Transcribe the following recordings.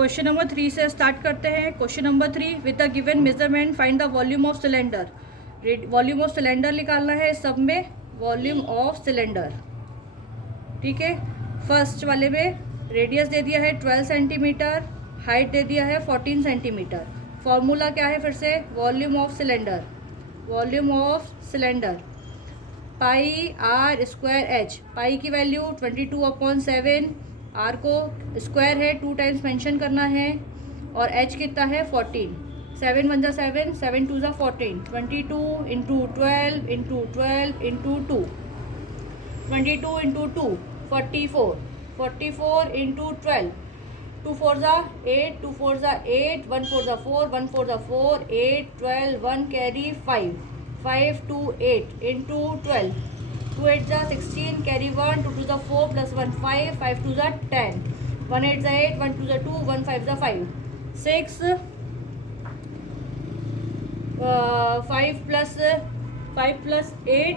Question number 3 से start करते हैं। Question number 3, with the given measurement find the volume of cylinder. Volume of cylinder निकालना है सब में, वॉल्यूम ऑफ सिलेंडर। ठीक है, फर्स्ट वाले में रेडियस दे दिया है 12 सेंटीमीटर, हाइट दे दिया है 14 सेंटीमीटर। फॉर्मूला क्या है फिर से, volume of cylinder, volume of cylinder pi r square h. Pi की वैल्यू 22/7, आर को स्क्वायर है 2 टाइम्स मेंशन करना है, और एच कितना है 14। 7 × 1 = 7, 7 × 2 = 14, 22 × 12 × 12 × 2, 22 × 2 44, 44 × 12, 2 4 = 8, 2 4 = 8, 1 4 = 4, 1 4 = 4, 8 12, 1 carry 5, 5 2 8 × 12, 2 8 = 16, carry 1, 2 2 = 4 plus 1 5, 5 2 = 10, 1 8 = 8, 1 2 = 2, 1 5 = 5, 6 5 plus 8।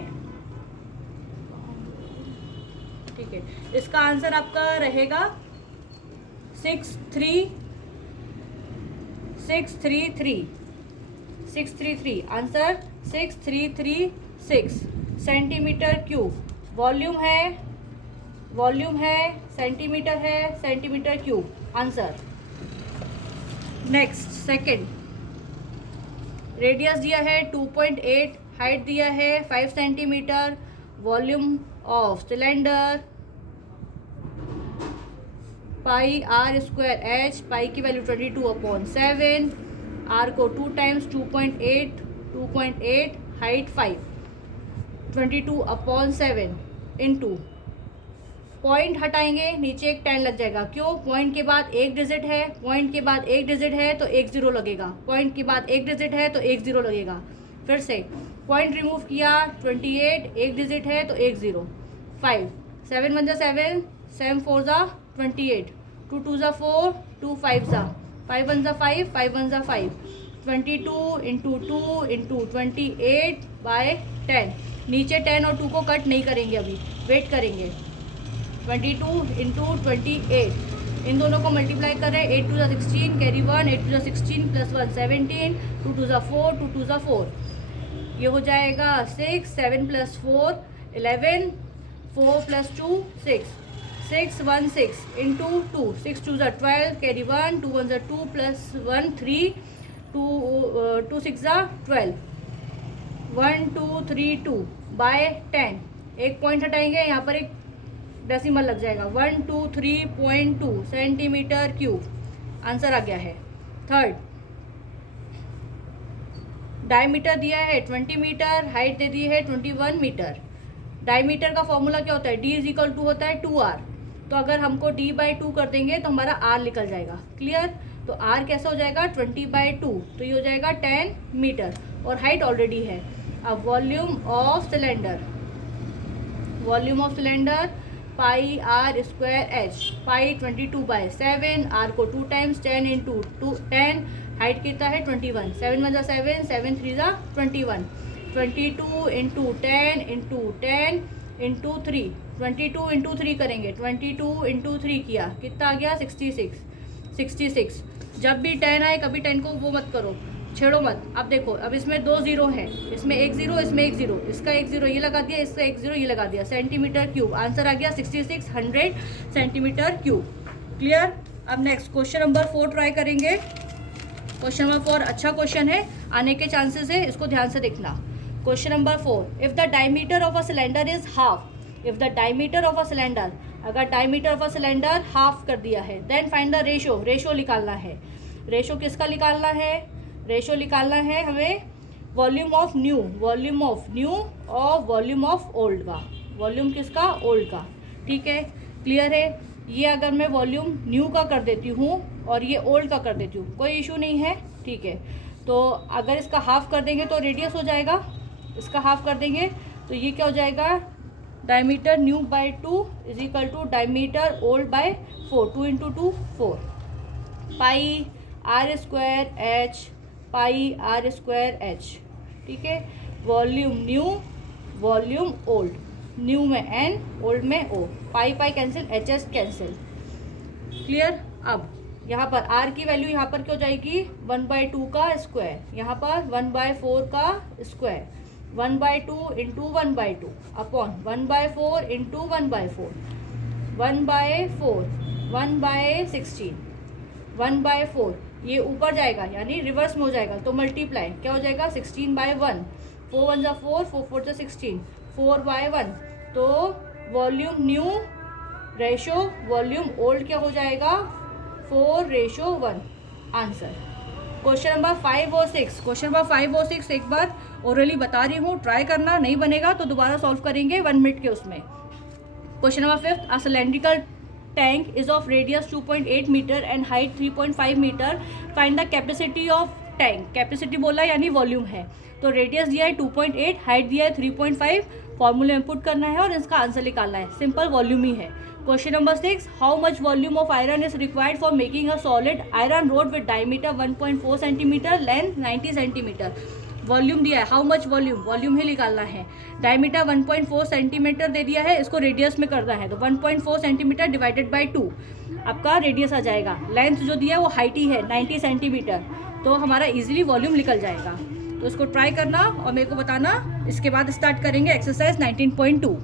ठीक है, इसका आंसर आपका रहेगा 633 आंसर 6336 सेंटीमीटर क्यूब। वॉल्यूम है centimetre cube answer. Next second, radius दिया है 2.8, हाइट दिया है 5 centimetre, volume of cylinder pi r square h. Pi की वैल्यू 22/7, आर को 2 टाइम्स 2.8, हाइट 5, 22/7 इंटू पॉइंट हटाएंगे, नीचे एक 10 लग जाएगा। क्यों, पॉइंट के बाद एक डिजिट है, पॉइंट के बाद एक डिजिट है तो एक जीरो लगेगा, पॉइंट के बाद एक डिजिट है तो एक जीरो लगेगा। फिर से पॉइंट रिमूव किया, 28, एक डिजिट है तो एक जीरो, 5 7 × 1 = 7, 7 4 = 28, 2 2 = 4, 2 5 = 5 1 = 5, 5 1 = 5, 22 × 2 × 28/10। नीचे 10 और 2 को कट नहीं करेंगे, अभी वेट करेंगे। 22 × 28, इन दोनों को मल्टीप्लाई कर रहे हैं, 8 2 = 16, कैरी 1, 8 2 = 16 plus 1 17, 2 2 = 4, 2 2 = 4, ये हो जाएगा 6, 7 + 4 11, 4 + 2 6, 6 1 6 × 2, 6 2 = 12, कैरी 1, 2 1 = 2 plus 1 3, 2 6 = 12, 1 2 3 2/10। एक पॉइंट हटाएंगे, यहाँ पर एक डेसिमल लग जाएगा, 123.2 सेंटीमीटर क्यूब आंसर आ गया है। थर्ड, डायमीटर दिया है 20 मीटर, हाइट दे दी है 21 मीटर। डायमीटर का फॉर्मूला क्या होता है, D = होता है 2R। तो अगर हमको D/2 कर देंगे तो हमारा R निकल जाएगा। क्लियर, तो R कैसा हो जाएगा 20/2, तो ये हो जाएगा 10 मीटर, और हाइट ऑलरेडी है। अब volume of cylinder pi r square h. Pi 22/7, r को 2 टाइम्स 10 × 10, हाइट कितना है 21, 7 × 1 = 7, 7 3 = 21, 22 × 10 × 10 × 3, 22 × 3 करेंगे, 22 × 3 किया, कितना आ गया 66। जब भी 10 आए कभी 10 को वो मत करो, छेड़ो मत। अब देखो, अब इसमें 2 जीरो है, इसमें एक जीरो, इसमें एक जीरो, इसका एक जीरो ये लगा दिया, इसका एक जीरो ये लगा दिया, सेंटीमीटर क्यूब आंसर आ गया 6600 सेंटीमीटर क्यूब। क्लियर। अब नेक्स्ट क्वेश्चन नंबर 4 ट्राई करेंगे। क्वेश्चन नंबर 4 अच्छा क्वेश्चन है, आने के चांसेस है, इसको ध्यान से देखना। Question number 4, if the diameter of a cylinder is half. If the diameter of a cylinder, अगर diameter of a cylinder half कर दिया है, then find the ratio. Ratio निकालना है। रेशो किसका निकालना है, रेशो निकालना है हमें वॉल्यूम ऑफ न्यू और वॉल्यूम ऑफ ओल्ड का। वॉल्यूम किसका, ओल्ड का। ठीक है, क्लियर है। ये अगर मैं वॉल्यूम न्यू का कर देती हूँ और ये ओल्ड का कर देती हूँ, कोई इशू नहीं है। ठीक है, तो अगर इसका हाफ कर देंगे तो रेडियस हो जाएगा, इसका हाफ कर देंगे तो ये क्या हो जाएगा, diameter new = diameter old, 2 × 2 4, pi r square h, pi r square h. ठीक है, volume new, volume old, new में n, ओल्ड में o, pi pi cancel, h s cancel. Clear. अब यहाँ पर r की वैल्यू यहाँ पर क्या हो जाएगी 1/2 का स्क्वायर, यहाँ पर 1/4 का स्क्वायर, 1/2 इंटू 1/2 अपॉन 1/4 इंटू 1/4, 1/4, 1/16, 1/4, ये ऊपर जाएगा यानी रिवर्स में हो जाएगा तो मल्टीप्लाई क्या हो जाएगा 16/1, 4 1 जा 4, 4 4 जा 16, 4/1। तो volume new ratio volume old क्या हो जाएगा 4:1। आंसर क्वेश्चन नंबर 5 और 6। क्वेश्चन नंबर 5 और 6 एक बार ओरली बता रही हूँ, ट्राई करना, नहीं बनेगा तो दोबारा सॉल्व करेंगे 1 मिनट के उसमें। Question number 5, a cylindrical tank is of radius 2.8 metre and height 3.5 metre, find the capacity of tank. Capacity बोला यानी वॉल्यूम है, तो रेडियस दिया है 2.8, हाइट दिया है 3.5, फॉर्मूले में पुट करना है और इसका आंसर निकालना है, सिंपल वॉल्यूम ही है। Question number 6, how much volume of iron is required for making a solid iron rod with diameter 1.4 centimetre, length 90 centimetre. Volume दिया है, हाउ मच वॉल्यूम, वॉल्यूम ही निकालना है। डायमीटर 1.4 सेंटीमीटर दे दिया है, इसको रेडियस में करना है तो 1.4 सेंटीमीटर डिवाइडेड बाई 2 आपका रेडियस आ जाएगा। लेंथ जो दिया है वो हाइट ही है 90 सेंटीमीटर, तो हमारा इजीली वॉल्यूम निकल जाएगा। तो इसको ट्राई करना और मेरे को बताना, इसके बाद स्टार्ट करेंगे एक्सरसाइज 19.2।